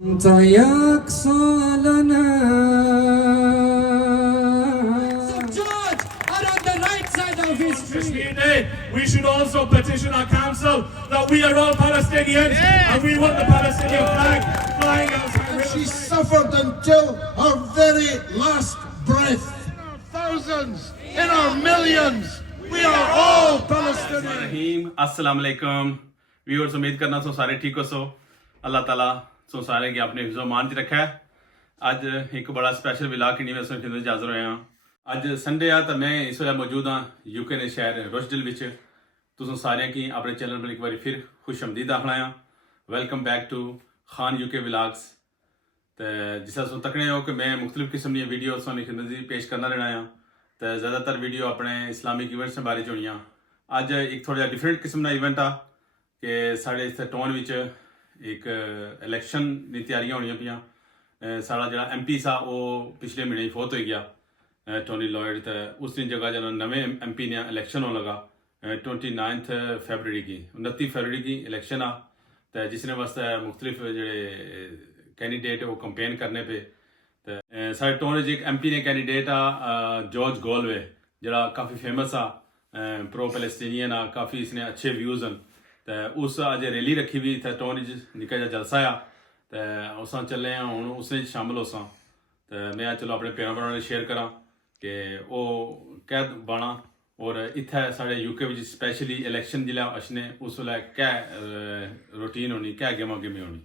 يقصى لنا. So George are on the right side of history. We should also petition our council that we are all Palestinians and we want the Palestinian flag flying outside. She suffered until her very last breath. In our thousands, in our millions, we are all Palestinians. अस्सलाम वालेकुम viewers, उम्मीद करना सो सारे ठीक हो सो। अल्लाह ताला सो सारे की अपने हिफ्ज़ो मान च रखा है। अज एक बड़ा स्पैशल विलाग की नहीं अस हाज़र होए हाँ। अज संडे आ तो मैं इस वे मौजूद हाँ यूके ने शहर रोचडेल विच। तुम सारे की अपने चैनल पर एक बार फिर खुश आमदीद आखना है। Welcome back to Khan UK vlogs. तो जिस तुम तकने हो कि मैं मुख्तलिफ किस्म दी वीडियो तुहानू खिदमत पेश करना रहना है। तो ज़्यादातर वीडियो अपने इस्लामिक इवेंट्स के बारे च होनी। अज एक थोड़ा डिफरेंट किस्म का इवेंट आ कि साढ़े इतने टाउन विच एक इलैक्शन की तैयारियां होनी पाइयां। साढ़ा जो MP सा वो पिछले महीने ही फौत हो गया, टोनी लॉयड। तो उस दिन जगह जो नवे MP ने इलैक्शन होने लगा 29 फरवरी की 29 फरवरी की इलैक्शन आ। तो जिसने वास्ते मुख्तलिफ जोड़े कैंडीडेट वो कंपेन करने पे। तो साढ़े टाउन एक MP ने कैंडीडेट आ जॉर्ज गॉलवे, जरा काफ़ी फेमस आ, प्रो पैलेस्टीनियन आ, काफ़ी इसने अच्छे व्यूज़ हैं। तो उस अज रैली रखी हुई इतना टाउन निका जहा जलसा आ। तो उस चले हूँ उसने शामिल होसा। तो मैं चलो अपने भैन भ्रावां ने शेयर करा कि वो कैद बना और इत्थे साढ़े यूके में स्पैशली इलैक्शन जिला अछने उस वे क्या रूटीन होनी, क्या गेमा गेमी होनी।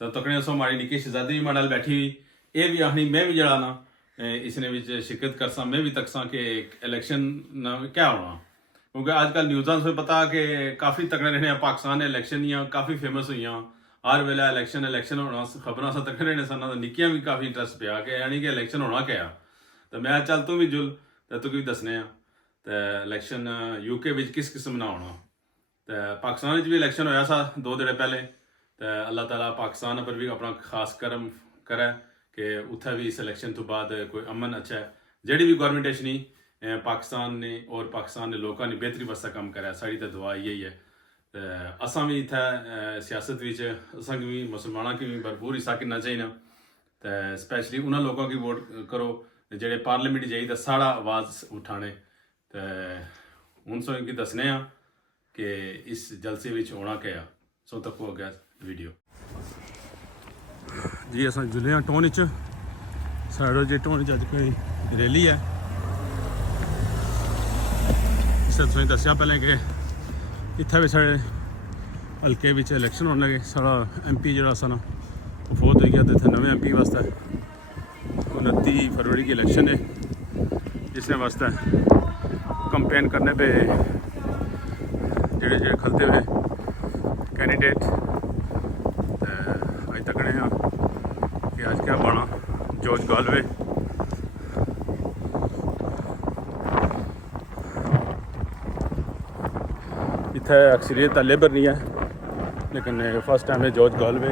तो तकने सो हमारी निकी शहजादी भी माड़े बैठी हुई, ये भी आखनी मैं भी जरा ना इसने शिरकत करसा, मैं भी तकसा कि इलैक्शन क्या होना। क्योंकि आजकल न्यूज़ां से पता कि काफ़ी तकड़े रहने पाकिस्तान इलैक्शन दियाँ काफ़ी फेमस हुई। हर वेला इलैक्शन होना खबरां सा तकड़े रहने सन। निक्कियां भी काफ़ी इंटरस्ट पिया कि यानी कि इलैक्शन होना क्या। तो मैं चल तू भी जुल तो तू भी दसने आ तो इलैक्शन यूके में किस किस्म ना होना। तो पाकिस्तान भी इलैक्शन होया सा 2 दिन पहले। तो अल्लाह ताला पाकिस्तान पर भी अपना खास करम करे कि उत्थे भी इस इलैक्शन तो बाद कोई अमन अच्छा है। जेड़ी भी गौरमेंट अच्छी पाकिस्तान ने और पाकिस्तान के लोगों ने बेहतरी वास्ते काम करा। साड़ी तो दुआ यही है। तो असा भी इत्थे सियासत असा भी मुसलमानों की भी भरपूर हिस्सा करना चाहिए। तो स्पैशली उन्होंने लोगों की वोट करो जेडे पार्लीमेंट जाइए तो साड़ा आवाज़ उठाने। तो हूँ सो इनकी दसने कि इस जलसे में होना क्या। सो तक हो गया वीडियो जी। अस जुले हाँ टाउन साढ़े जे टाउन अज कोई रैली है। तुसें दस्या पहले कि इत्थे भी साढ़े हल्के विच इलैक्शन होने लगे। साढ़ा MP जो सा ना वो फौत हो गया। तो इतने नवे MP वास्ते 29 फरवरी की इलैक्शन है, जिसने वास्ते कंपेन करने पे जेड़े खलते हुए कैंडीडेट। अज तकने हाँ कि अज क्या बना जॉर्ज गॉलवे। इत्थे अक्सरियत लेबर नहीं है, लेकिन फर्स्ट टाइम है जॉर्ज गॉलवे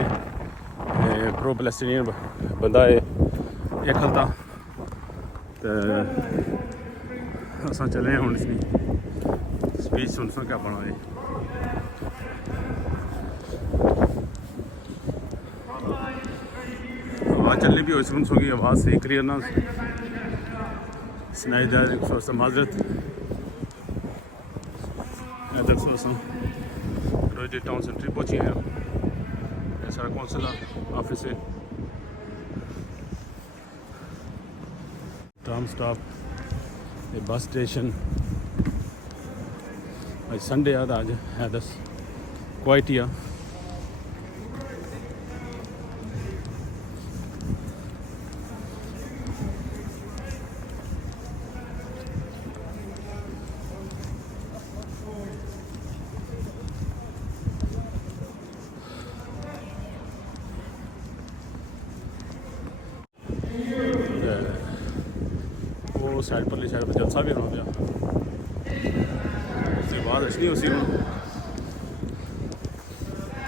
प्रो पैलेस्टीनियन बंदा है ये खलता। तो अस चले हूँ इसकी स्पीच सुन सो क्या बना है। आवाज़ चलनी भी हो सुन सो की आवाज़ सही क्लियर ना सुनाई जाए तो माजरत। रोजडेल टाउन सेंटर पहुँची हैं। ये सारा कौंसिल ऑफिस है। ट्राम स्टॉप ये बस स्टेशन। आज संडे आज है दस क्वाइट ही साइड परली साइड पर जलसा भी होना पाया। उसके बाद अच्छी उसी हूँ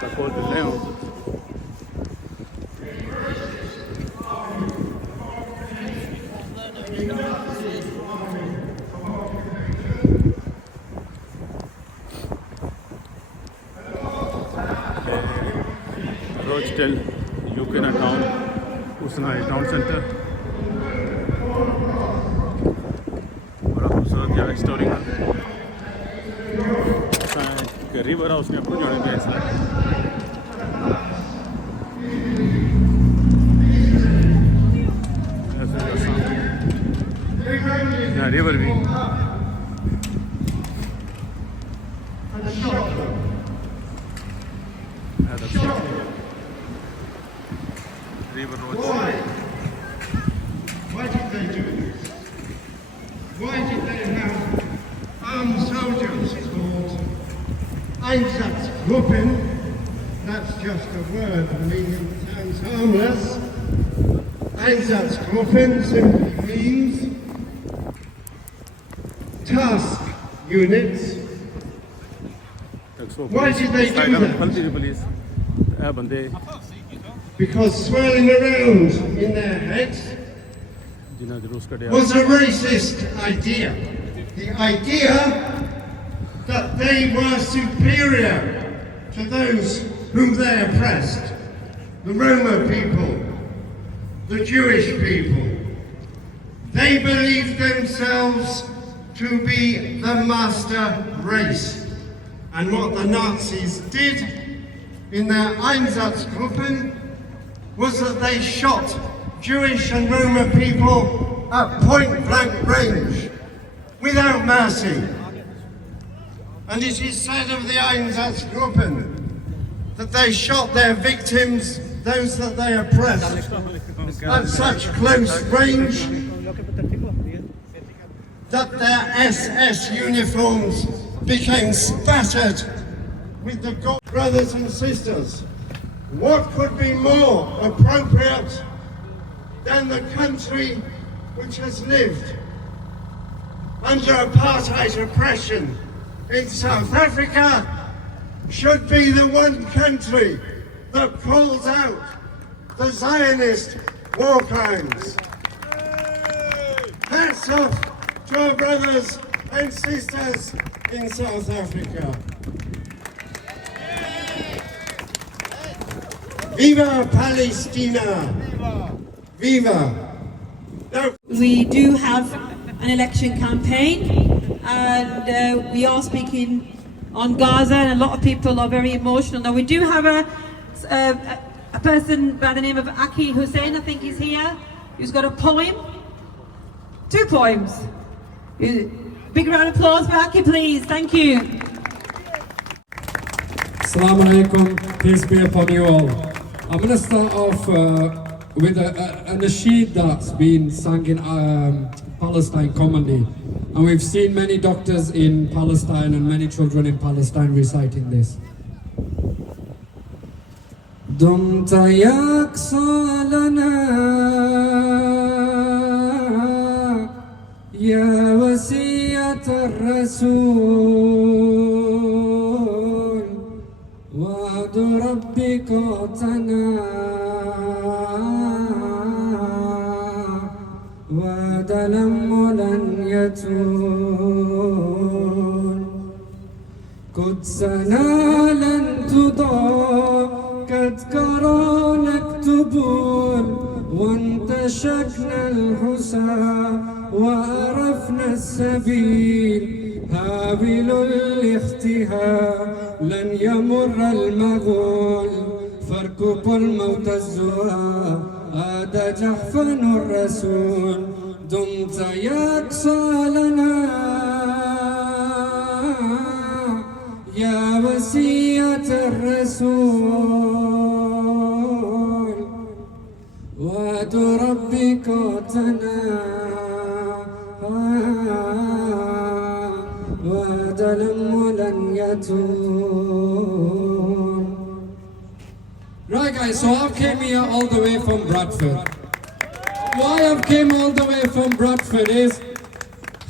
तक मिलने हूँ। रोचडेल UK चुके ना टाउन उसना है टाउन सेंटर बड़ा खूबसूरत जगह हिस्टोरिकल गरीब रहा उसने अपने जाने दिया इसलिए यहाँ रिवर भी river road. Why did they do this? Why did they have armed soldiers called Einsatzgruppen? That's just a word meaning it sounds harmless. Einsatzgruppen simply means task units. Why did they do that? Because swirling around in their heads was a racist idea. The idea that they were superior to those whom they oppressed. The Roma people, the Jewish people. They believed themselves to be the master race. And what the Nazis did in their Einsatzgruppen was that they shot Jewish and Roma people at point-blank range, without mercy. And it is said of the Einsatzgruppen that they shot their victims, those that they oppressed, at such close range that their SS uniforms became spattered with the gold. Brothers and sisters, what could be more appropriate than the country which has lived under apartheid oppression in South Africa should be the one country that calls out the Zionist war crimes. Hats off to our brothers and sisters in South Africa. Viva Palestina! Viva! Now, we do have an election campaign and we are speaking on Gaza and a lot of people are very emotional. Now we do have a person by the name of Aki Hussein, I think he's here, who's got a poem. 2 poems. Big round of applause for Aki, please. Thank you. Assalamu alaikum, peace be upon you all. I'm going to start off with a nasheed that's been sung in Palestine commonly. And we've seen many doctors in Palestine and many children in Palestine reciting this. دمت يقصى لنا يا وصية الرسول وعد ربك قوتنا وعد لن يتون قدسنا لن تضاع قد كرى نكتبون وانتشكنا الحسى وعرفنا السبيل هابل الاختهاء لن يمر المغول فاركب الموت الزهاء عاد جحفن الرسول دمت يقصى لنا يا وصية الرسول وعد ربك قوتنا وعد لن يتون. Right guys, so I came here all the way from Bradford. Why I came all the way from Bradford is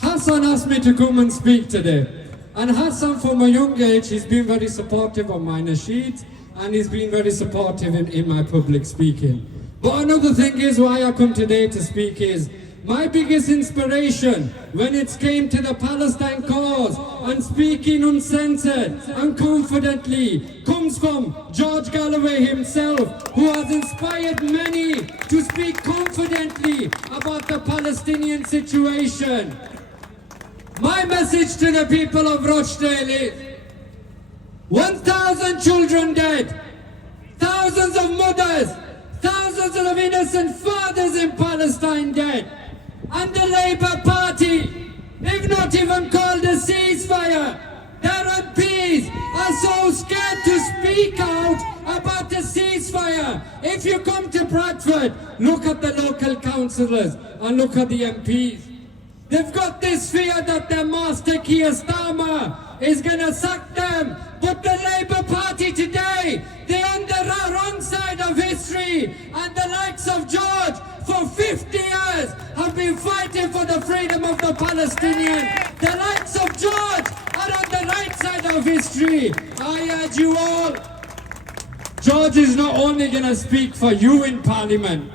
Hassan asked me to come and speak today. And Hassan, from a young age, he's been very supportive of my nasheed and he's been very supportive in my public speaking. But another thing is why I come today to speak is My biggest inspiration when it came to the Palestine cause and speaking uncensored and confidently comes from George Galloway himself, who has inspired many to speak confidently about the Palestinian situation. My message to the people of Rochdale is 1,000 children dead, thousands of mothers, thousands of innocent fathers in Palestine dead. And the Labour Party, if not even called a ceasefire, their MPs are so scared to speak out about a ceasefire. If you come to Bradford, look at the local councillors and look at the MPs. They've got this fear that their master Keir Starmer is going to sack them. But the Labour Party today, they're on the wrong side of history. And the likes of George, for 50 years, have been fighting for the freedom of the Palestinian. The likes of George are on the right side of history. I urge you all. George is not only going to speak for you in Parliament.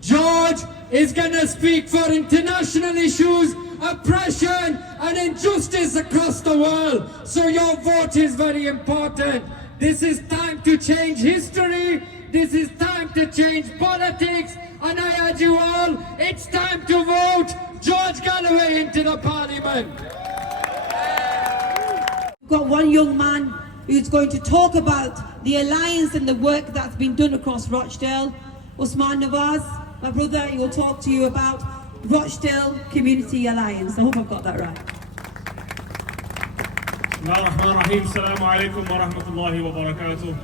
George is going to speak for international issues, oppression and injustice across the world. So your vote is very important. This is time to change history. This is time to change politics. And I urge you all, it's time to vote George Galloway into the Parliament. We've got one young man who's going to talk about the alliance and the work that's been done across Rochdale. Usman Nawaz, my brother, he will talk to you about Rochdale Community Alliance. I hope I've got that right. Assalamu alaikum wa rahmatullahi wa barakatuh.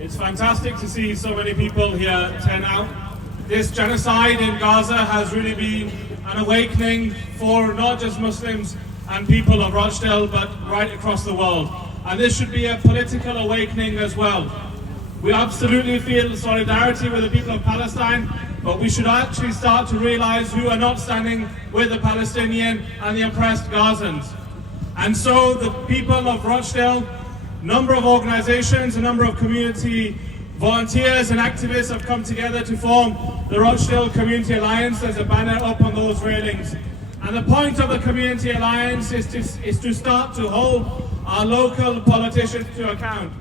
It's fantastic to see so many people here turn out. This genocide in Gaza has really been an awakening for not just Muslims and people of Rochdale, but right across the world. And this should be a political awakening as well. We absolutely feel solidarity with the people of Palestine, but we should actually start to realize who are not standing with the Palestinian and the oppressed Gazans. And so the people of Rochdale, number of organizations, a number of community volunteers and activists have come together to form the Rochdale Community Alliance. There's a banner up on those railings. And the point of the Community Alliance is to start to hold our local politicians to account.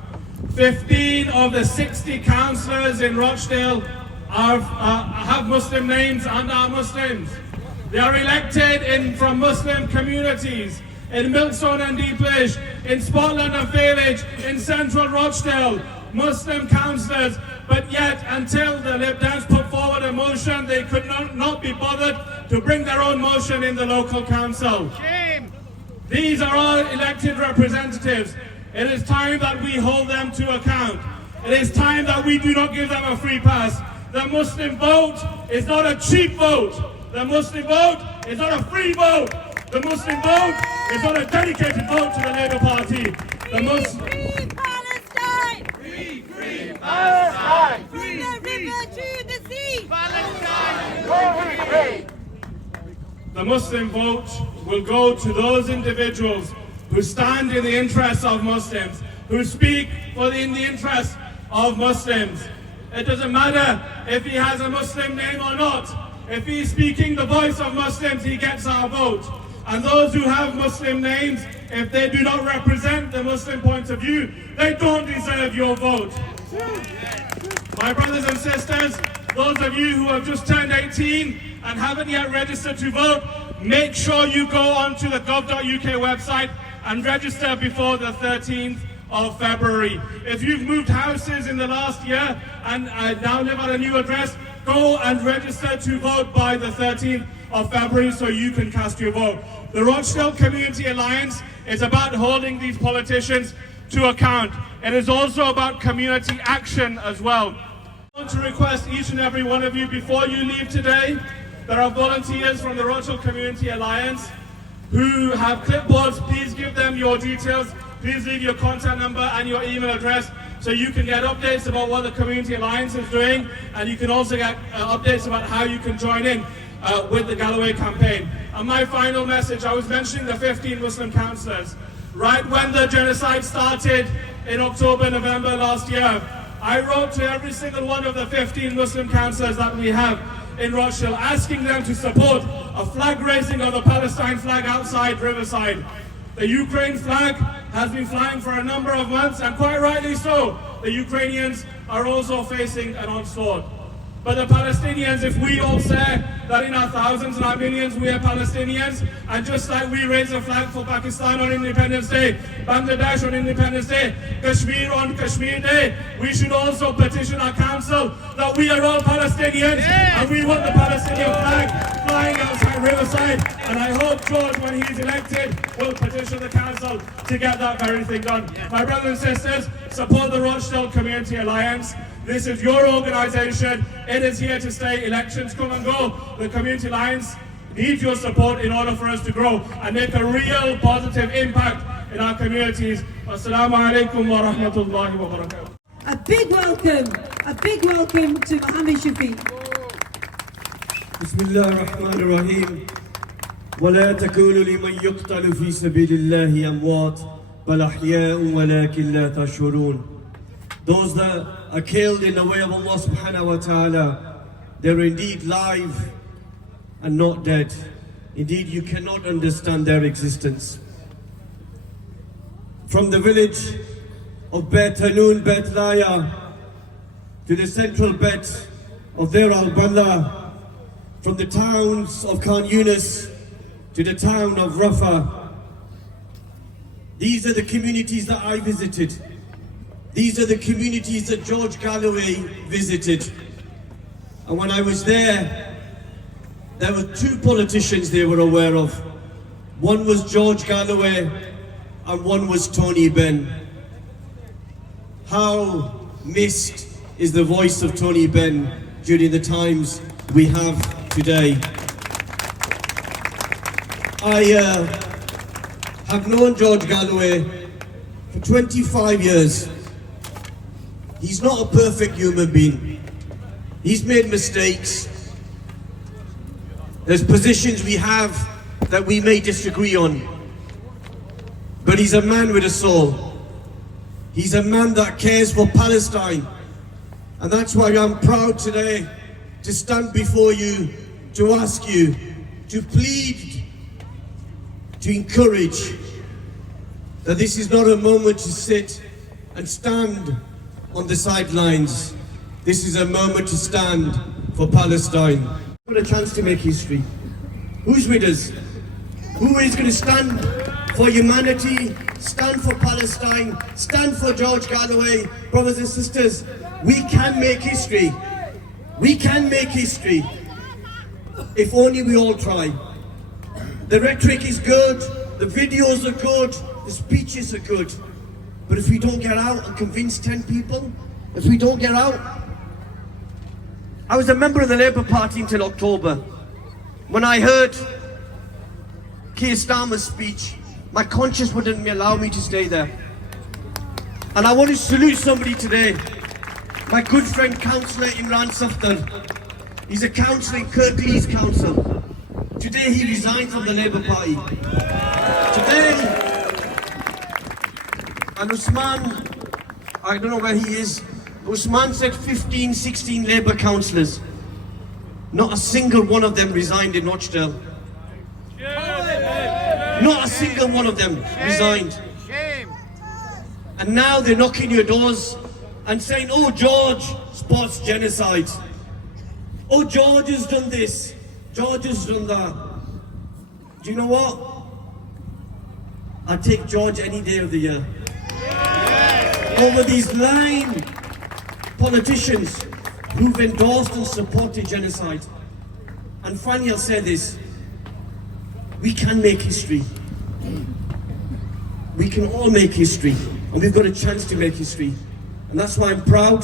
15 of the 60 councillors in Rochdale have Muslim names and are Muslims. They are elected from Muslim communities in Milkstone and Deeplish, in Spotland and Fairlage, in central Rochdale, Muslim councillors, but yet until the Lib Dems put forward a motion, they could not be bothered to bring their own motion in the local council. Shame. These are our elected representatives. It is time that we hold them to account. It is time that we do not give them a free pass. The Muslim vote is not a cheap vote. The Muslim vote is not a free vote. The Muslim vote is not a dedicated vote to the Labour Party. The Muslim... Free Palestine! Free Palestine! From the river to the sea! Palestine! The Muslim vote will go to those individuals who stand in the interests of Muslims, who speak in the interests of Muslims. It doesn't matter if he has a Muslim name or not. If he's speaking the voice of Muslims, he gets our vote. And those who have Muslim names, if they do not represent the Muslim point of view, they don't deserve your vote. My brothers and sisters, those of you who have just turned 18 and haven't yet registered to vote, make sure you go onto the gov.uk website and register before the 13th of February. If you've moved houses in the last year and now live at a new address, go and register to vote by the 13th of February so you can cast your vote. The Rochdale Community Alliance is about holding these politicians to account. It is also about community action as well. I want to request each and every one of you, before you leave today, there are volunteers from the Rochdale Community Alliance who have clipboards. Please give them your details. Please leave your contact number and your email address so you can get updates about what the Community Alliance is doing, and you can also get updates about how you can join in with the Galloway campaign. And my final message, I was mentioning the 15 Muslim councillors. Right when the genocide started in October, November last year, I wrote to every single one of the 15 Muslim councillors that we have, in Rochdale, asking them to support a flag raising of the Palestine flag outside Riverside. The Ukraine flag has been flying for a number of months, and quite rightly so. The Ukrainians are also facing an onslaught. But the Palestinians, if we all say that in our thousands and our millions we are Palestinians, and just like we raise a flag for Pakistan on Independence Day, Bangladesh on Independence Day, Kashmir on Kashmir Day, we should also petition our council that we are all Palestinians and we want the Palestinian flag flying outside Riverside. And I hope George, when he's elected, will petition the council to get that very thing done. My brothers and sisters, support the Rochdale Community Alliance. This is your organisation. It is here to stay. Elections come and go. The Community Alliance needs your support in order for us to grow and make a real positive impact in our communities. Assalamu alaikum wa rahmatullahi wa barakatuh. A big welcome to Mohammed Shafiq. بسم الله الرحمن الرحيم ولا تكونوا لمن يقتل في سبيل الله أموات بل أحياء ولكن لا تشعرون. Those that are killed in the way of Allah subhanahu wa ta'ala, they're indeed live and not dead. Indeed, you cannot understand their existence. From the village of Bet Hanun, Bet Laya, to the central Bet of Deir al-Bala, from the towns of Khan Yunis to the town of Rafah. These are the communities that I visited. These are the communities that George Galloway visited. And when I was there were two politicians they were aware of. One was George Galloway and one was Tony Benn. How missed is the voice of Tony Benn during the times we have today. I have known George Galloway for 25 years. He's not a perfect human being. He's made mistakes. There's positions we have that we may disagree on. But he's a man with a soul. He's a man that cares for Palestine. And that's why I'm proud today to stand before you, to ask you, to plead, to encourage that this is not a moment to sit and stand on the sidelines. This is a moment to stand for Palestine. What a chance to make history. Who's with us? Who is going to stand for humanity, stand for Palestine, stand for George Galloway? Brothers and sisters, we can make history. We can make history if only we all try. The rhetoric is good, the videos are good, the speeches are good. But if we don't get out and convince 10 people, if we don't get out... I was a member of the Labour Party until October. When I heard Keir Starmer's speech, my conscience wouldn't allow me to stay there. And I want to salute somebody today. My good friend, Councillor Imran Safdar. He's a councillor in Kirklees Council. Today he resigned from the Labour Party. Today, and Usman, I don't know where he is, Usman said 15, 16 Labour councillors. Not a single one of them resigned in Rochdale. Not a single one of them resigned. And now they're knocking your doors and saying, oh, George supports genocide. Oh, George has done this. George has done that. Do you know what? I'd take George any day of the year. Over these lying politicians who've endorsed and supported genocide. And finally, I'll say this. We can make history. We can all make history. And we've got a chance to make history. And that's why I'm proud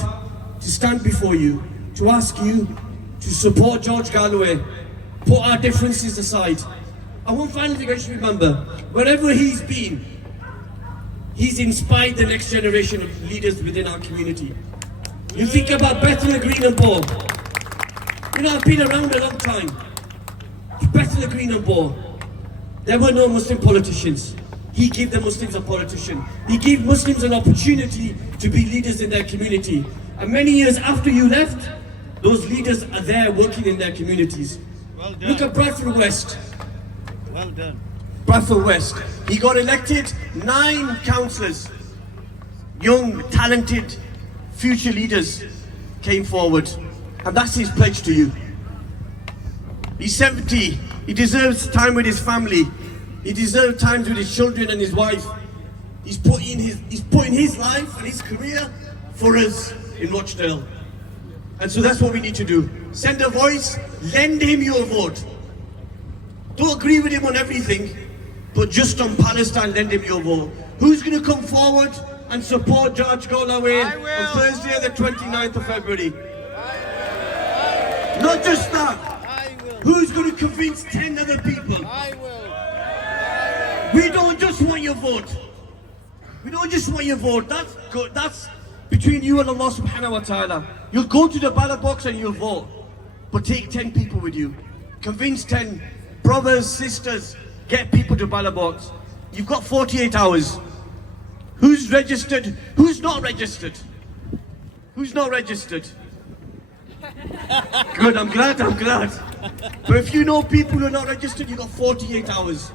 to stand before you, to ask you to support George Galloway, put our differences aside. I want finally to just remember, wherever he's been, he's inspired the next generation of leaders within our community. You think about Bethel Green and Ball. You know, I've been around a long time. Bethel Green and Ball. There were no Muslim politicians. He gave the Muslims a politician. He gave Muslims an opportunity to be leaders in their community. And many years after you left, Those leaders are there working in their communities. Well done. Look at Bradford West. Well done. Bradford West. He got elected, 9 councillors, young, talented, future leaders came forward. And that's his pledge to you. He's 70. He deserves time with his family. He deserves time with his children and his wife. He's putting his life and his career for us in Rochdale. And so that's what we need to do. Send a voice, lend him your vote. Don't agree with him on everything, but just on Palestine, lend him your vote. Who's going to come forward and support George Galloway on Thursday the 29th of February? Not just that. Who's going to convince 10 other people? I will. We don't just want your vote. We don't just want your vote. That's good. That's between you and Allah subhanahu wa ta'ala. You'll go to the ballot box and you'll vote. But take 10 people with you. Convince 10 brothers, sisters. Get people to ballot box. You've got 48 hours. Who's registered? Who's not registered? Who's not registered? Good, I'm glad. But if you know people who are not registered, you've got 48 hours.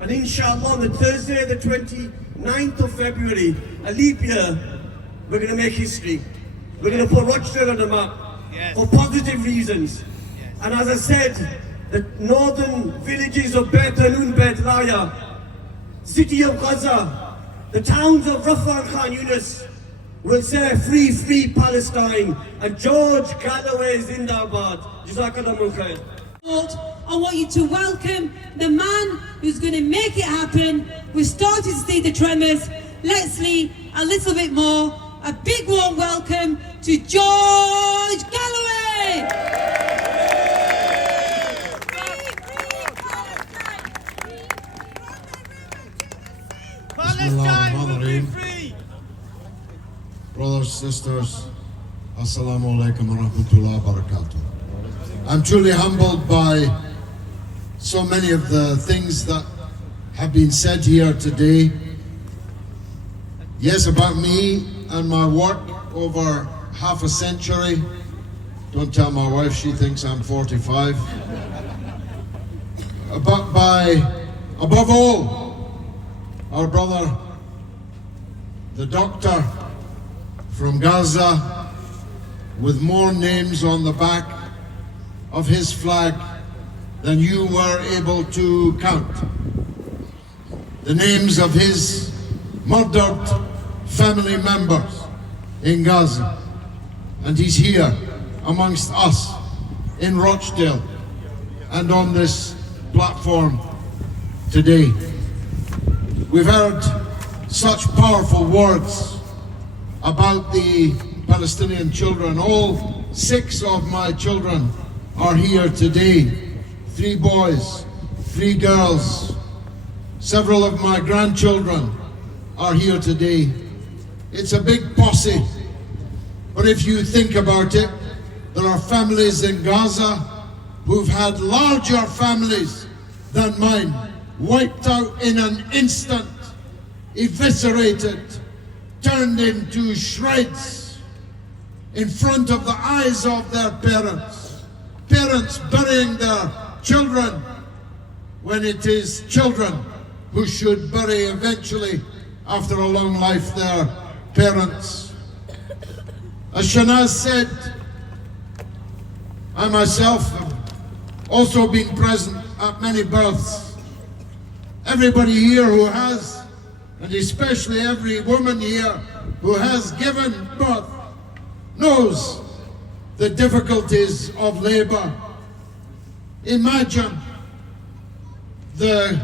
And inshallah, on the Thursday, the 29th of February, a leap year, we're going to make history. We're going to put Rochdale on the map for positive reasons. And as I said, the northern villages of Beit Hanun, Beit Laya, city of Gaza, the towns of Rafah and Khan Yunis will say free, free Palestine. And George Galloway Zindabad. Jazakallahu khair. I want you to welcome the man who's going to make it happen. We've started to see the tremors. Let's see a little bit more. A big warm welcome to George Galloway. Palestine will be free. Brothers, sisters, Assalamu alaikum wa rahmatullahi wa barakatuh. I'm truly humbled by so many of the things that have been said here today. Yes, about me and my work over half a century. Don't tell my wife, she thinks I'm 45. But above all, our brother, the doctor from Gaza, with more names on the back of his flag than you were able to count. The names of his murdered family members in Gaza. And he's here amongst us in Rochdale and on this platform today. We've heard such powerful words about the Palestinian children. All 6 of my children are here today. 3 boys, 3 girls. Several of my grandchildren are here today. It's a big posse. But if you think about it, there are families in Gaza who've had larger families than mine, wiped out in an instant, eviscerated, turned into shreds in front of the eyes of their parents. Parents burying their children when it is children who should bury eventually, after a long life, their parents. As Shanaz said, I myself have also been present at many births. Everybody here who has, and especially every woman here who has given birth, knows the difficulties of labor. Imagine the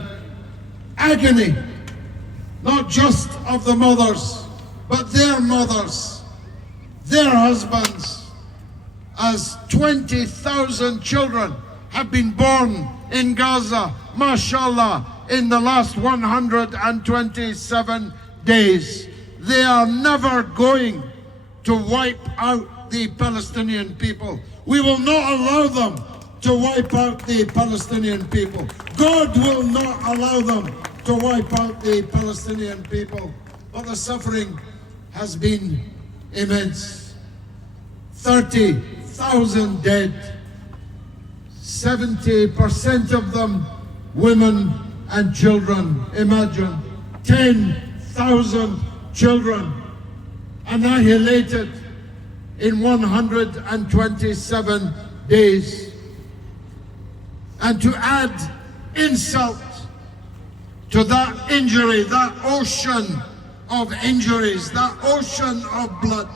agony, not just of the mothers, but their mothers, their husbands, as 20,000 children have been born in Gaza, mashallah, in the last 127 days. They are never going to wipe out the Palestinian people. We will not allow them to wipe out the Palestinian people. God will not allow them to wipe out the Palestinian people. But the suffering has been immense. 30, 10,000 dead. 70% of them women and children. Imagine 10,000 children annihilated in 127 days. And to add insult to that injury, that ocean of injuries, that ocean of blood,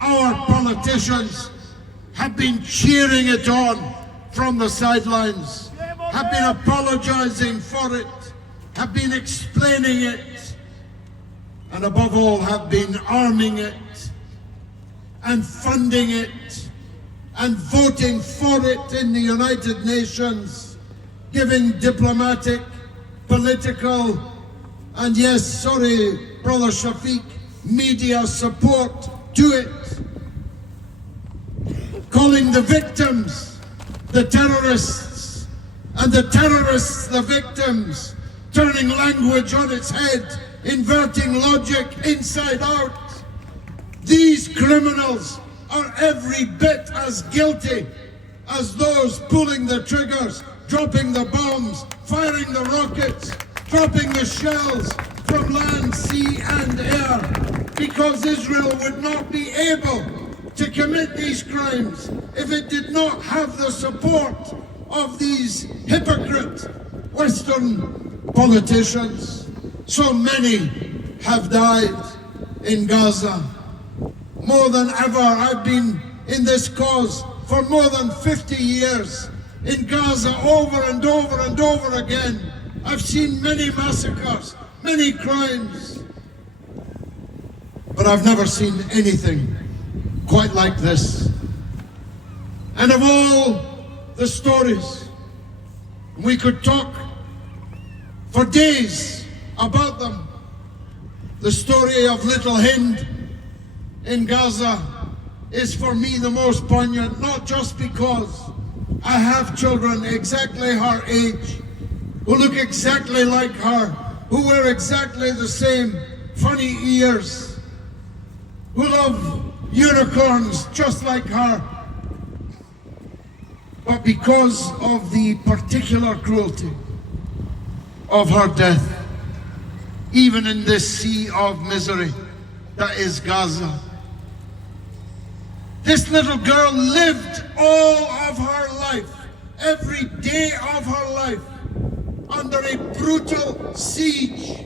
our politicians have been cheering it on from the sidelines, have been apologizing for it, have been explaining it, and above all have been arming it and funding it and voting for it in the United Nations, giving diplomatic, political, and yes, sorry, Brother Shafiq, media support to it, calling the victims the terrorists and the terrorists the victims, turning language on its head, inverting logic inside out. These criminals are every bit as guilty as those pulling the triggers, dropping the bombs, firing the rockets, dropping the shells from land, sea and air, because Israel would not be able to commit these crimes if it did not have the support of these hypocrite Western politicians. So many have died in Gaza. More than ever, I've been in this cause for more than 50 years. In Gaza, over and over and over again, I've seen many massacres, many crimes. But I've never seen anything quite like this. And of all the stories, we could talk for days about them. The story of little Hind in Gaza is for me the most poignant, not just because I have children exactly her age, who look exactly like her, who wear exactly the same funny ears, who love unicorns just like her, but because of the particular cruelty of her death, even in this sea of misery that is Gaza. This little girl lived all of her life, every day of her life, under a brutal siege,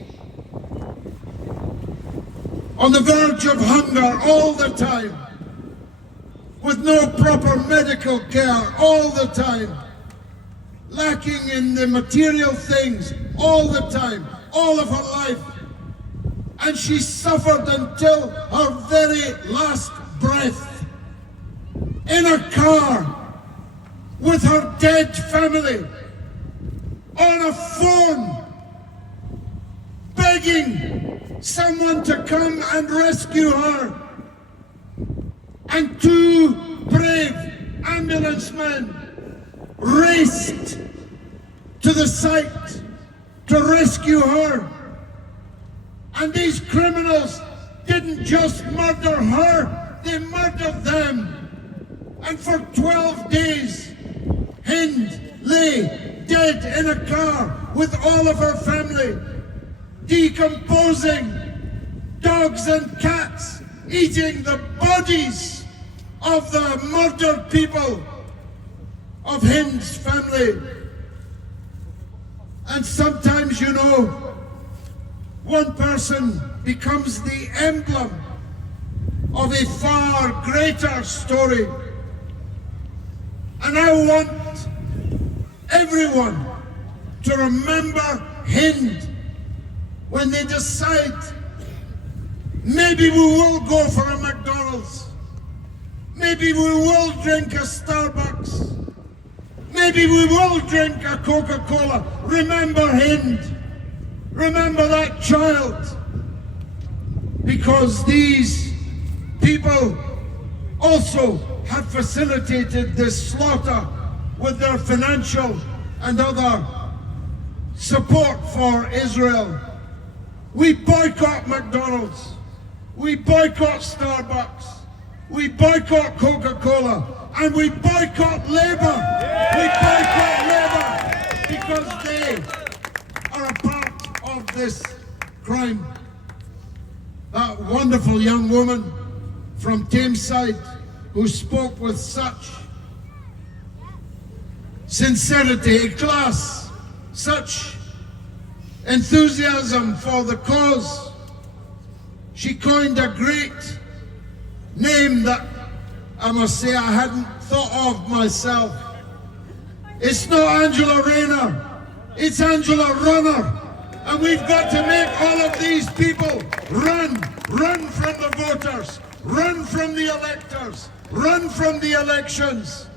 on the verge of hunger all the time, with no proper medical care all the time, lacking in the material things all the time, all of her life. And she suffered until her very last breath, in a car with her dead family, on a phone, begging someone to come and rescue her. And two brave ambulance men raced to the site to rescue her. And these criminals didn't just murder her, they murdered them. And for 12 days, Hind lay dead in a car with all of her family, decomposing, dogs and cats eating the bodies of the murdered people of Hind's family. And sometimes, you know, one person becomes the emblem of a far greater story. And I want everyone to remember Hind when they decide, maybe we will go for a McDonald's, maybe we will drink a Starbucks, maybe we will drink a Coca-Cola. Remember Hind, remember that child, because these people also have facilitated this slaughter with their financial and other support for Israel. We boycott McDonald's, we boycott Starbucks, we boycott Coca-Cola, and we boycott Labour. We boycott Labour because they are a part of this crime. That wonderful young woman from Tameside who spoke with such sincerity, class, such enthusiasm for the cause. She coined a great name that I must say I hadn't thought of myself. It's not Angela Rayner, it's Angela Runner. And we've got to make all of these people run from the voters, run from the electors, run from the elections,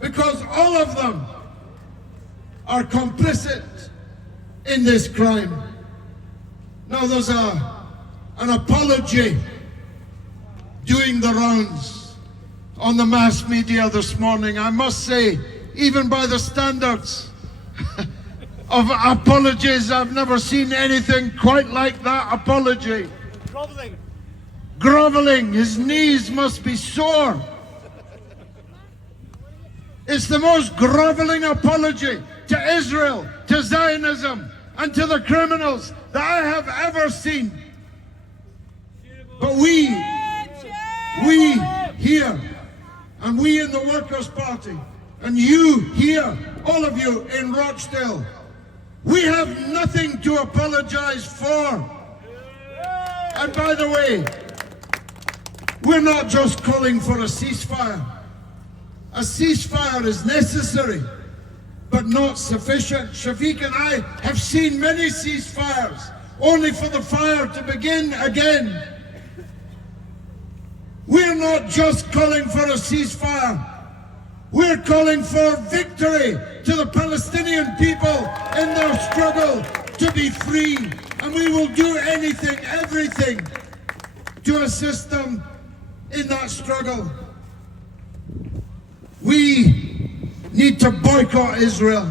because all of them are complicit in this crime. Now there's an apology doing the rounds on the mass media this morning. I must say, even by the standards of apologies, I've never seen anything quite like that apology. Groveling. Groveling, his knees must be sore. It's the most groveling apology to Israel, to Zionism, and to the criminals that I have ever seen. But we here, and we in the Workers' Party, and you here, all of you in Rochdale, we have nothing to apologize for. And by the way, we're not just calling for a ceasefire. A ceasefire is necessary, but not sufficient. Shafiq and I have seen many ceasefires, only for the fire to begin again. We're not just calling for a ceasefire. We're calling for victory to the Palestinian people in their struggle to be free. And we will do anything, everything, to assist them in that struggle. We need to boycott Israel.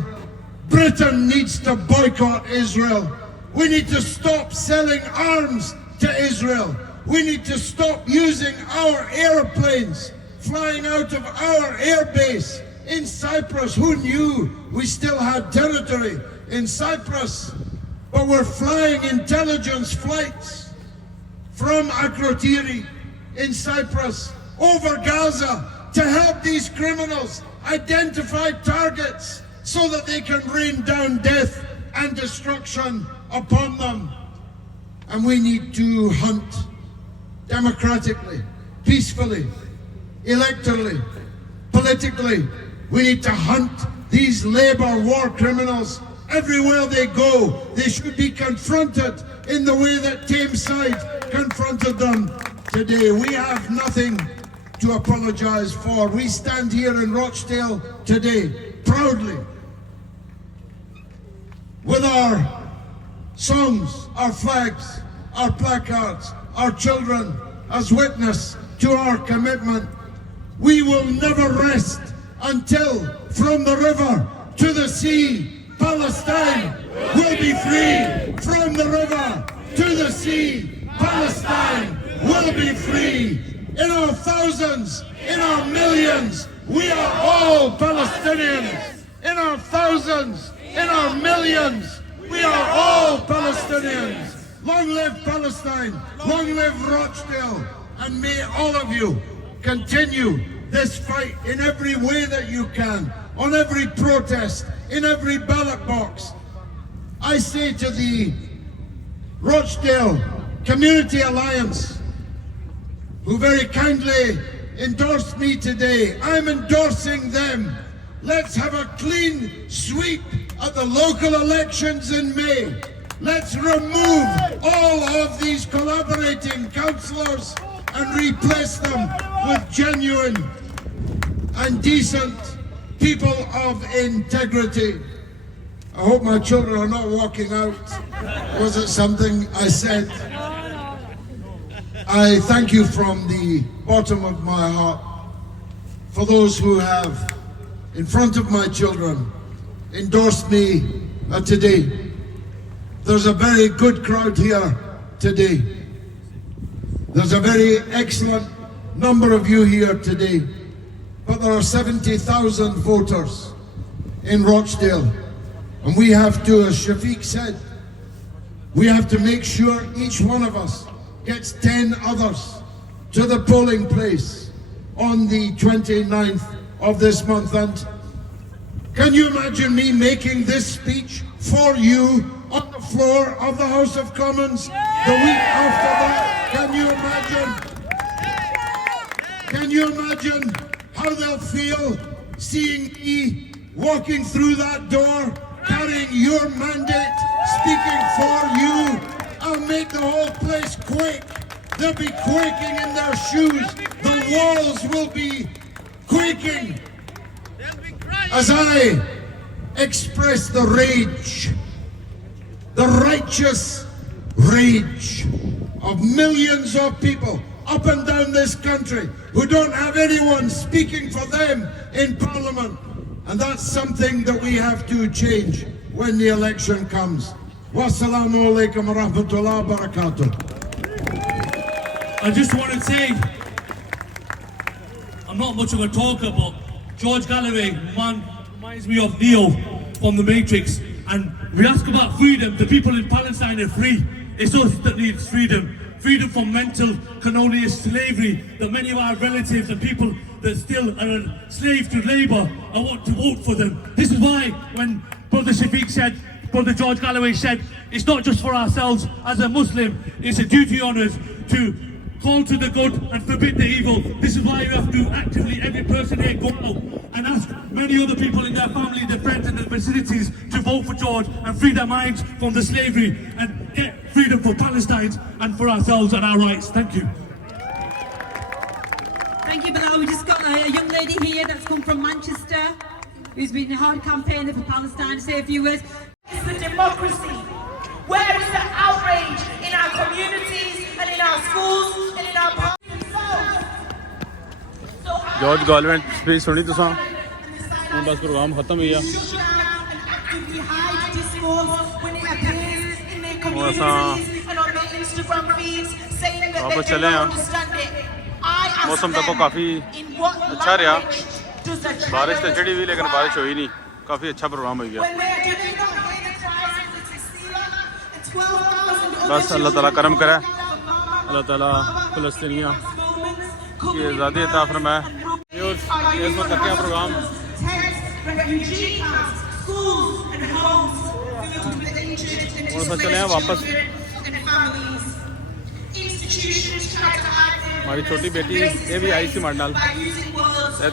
Britain needs to boycott Israel. We need to stop selling arms to Israel. We need to stop using our airplanes flying out of our airbase in Cyprus. Who knew we still had territory in Cyprus? But we're flying intelligence flights from Akrotiri in Cyprus over Gaza to help these criminals identify targets so that they can rain down death and destruction upon them. And we need to hunt democratically, peacefully, electorally, politically. We need to hunt these Labour war criminals everywhere they go. They should be confronted in the way that Tameside confronted them today. We have nothing to apologise for. We stand here in Rochdale today, proudly, with our songs, our flags, our placards, our children as witness to our commitment. We will never rest until from the river to the sea, Palestine will be free. From the river to the sea, Palestine will be free. In our thousands, in our millions, we are all Palestinians. In our thousands, in our millions, we are all Palestinians. Long live Palestine, long live Rochdale, and may all of you continue this fight in every way that you can, on every protest, in every ballot box. I say to the Rochdale Community Alliance, who very kindly endorsed me today, I'm endorsing them. Let's have a clean sweep at the local elections in May. Let's remove all of these collaborating councillors and replace them with genuine and decent people of integrity. I hope my children are not walking out. Was it something I said? I thank you from the bottom of my heart for those who have, in front of my children, endorsed me today. There's a very good crowd here today. There's a very excellent number of you here today, but there are 70,000 voters in Rochdale, and we have to, as Shafiq said, we have to make sure each one of us gets 10 others to the polling place on the 29th of this month. And can you imagine me making this speech for you on the floor of the House of Commons the week after that? Can you imagine how they'll feel seeing me walking through that door, carrying your mandate, speaking for you? I'll make the whole place quake. They'll be quaking in their shoes. The walls will be quaking as I express the rage, the righteous rage of millions of people up and down this country who don't have anyone speaking for them in Parliament. And that's something that we have to change when the election comes. Wassalamu alaikum wa rahmatullahi wa barakatuh. I just want to say, I'm not much of a talker, but George Galloway, man, reminds me of Neo from The Matrix. And we ask about freedom. The people in Palestine are free. It's us that needs freedom. Freedom from mental colonial slavery that many of our relatives and people that still are enslaved to labour, I want to vote for them. This is why when Brother Shafiq said, Brother George Galloway said, it's not just for ourselves as a Muslim, it's a duty on us to call to the good and forbid the evil. This is why you have to actively, every person here, go out and ask many other people in their family, their friends and their vicinities to vote for George and free their minds from the slavery and get freedom for Palestine and for ourselves and our rights. Thank you. Thank you, Bilal. We just got a young lady here that's come from Manchester who's been a hard campaigner for Palestine. Say a few words. It's the democracy. Where is the outrage in our communities and in our schools and in our parties themselves? George Galway speech सुनी तुसां हूँ बस programme खत्म ही और असां वापस चले हैं मौसम तको काफ़ी अच्छा रहा बारिश तो चढ़ी हुई लेकिन बारिश हुई नहीं काफ़ी अच्छा प्रोग्राम हो गया बस अल्लाह ताला करम करे अल्लाह ताला फ़लस्तीनियों की आज़ादी अता फरमाए इस वक्त क्या प्रोग्राम और सब चले हैं वापस हमारी छोटी बेटी ये भी आई सी हमारे नाल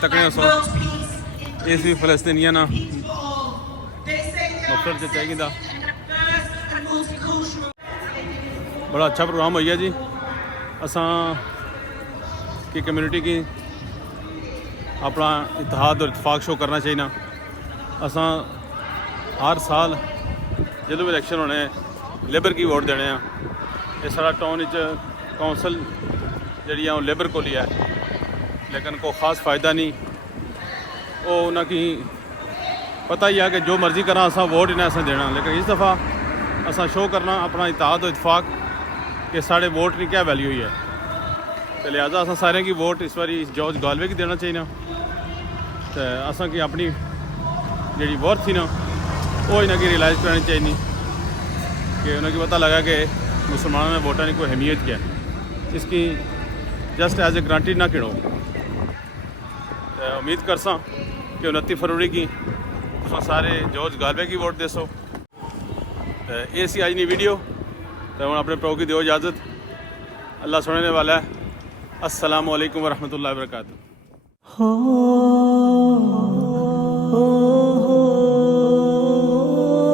तकने सो इस भी फ़लस्तीनिया ना मकसद से चाहिए था बड़ा अच्छा प्रोग्राम हो गया जी असा की कम्युनिटी की अपना इतिहाद और इतफाक शो करना चाहिए ना असा हर साल जो भी इलेक्शन होने लेबर की वोट देने ये सारा टाउन काउंसल जी लेबर को लिया है लेकिन कोई ख़ास फ़ायदा नहीं वो उन्होंने पता ही है कि जो मर्ज़ी करा असा वोट इन्हें असा देना लेकिन इस दफ़ा असा शो करना अपना इतिहाद और इतफाक कि साढ़े वोट की क्या वैल्यू है तो लिहाजा असा सारे की वोट इस बारी जॉर्ज गॉलवे की देना चाहिए ना तो असा की अपनी जी वर्थ थी ना वो इन्हें रियलाइज़ करनी चाहिए कि उन्हें पता लगा कि मुसलमानों ने वोटा की कोई अहमियत क्या है इसकी जस्ट एज ए ग्रांटेड ना किड़ो तो उम्मीद कर सा कि 29 फरवरी की तुम सारे जॉर्ज गॉलवे की वोट दे सो तो ये सी अज की वीडियो तो हम अपने प्रो की दो इजाज़त अल्लाह सुनने वाला है अस्सलामु अलैकुम वरहमतुल्लाहि वबरकातुहू।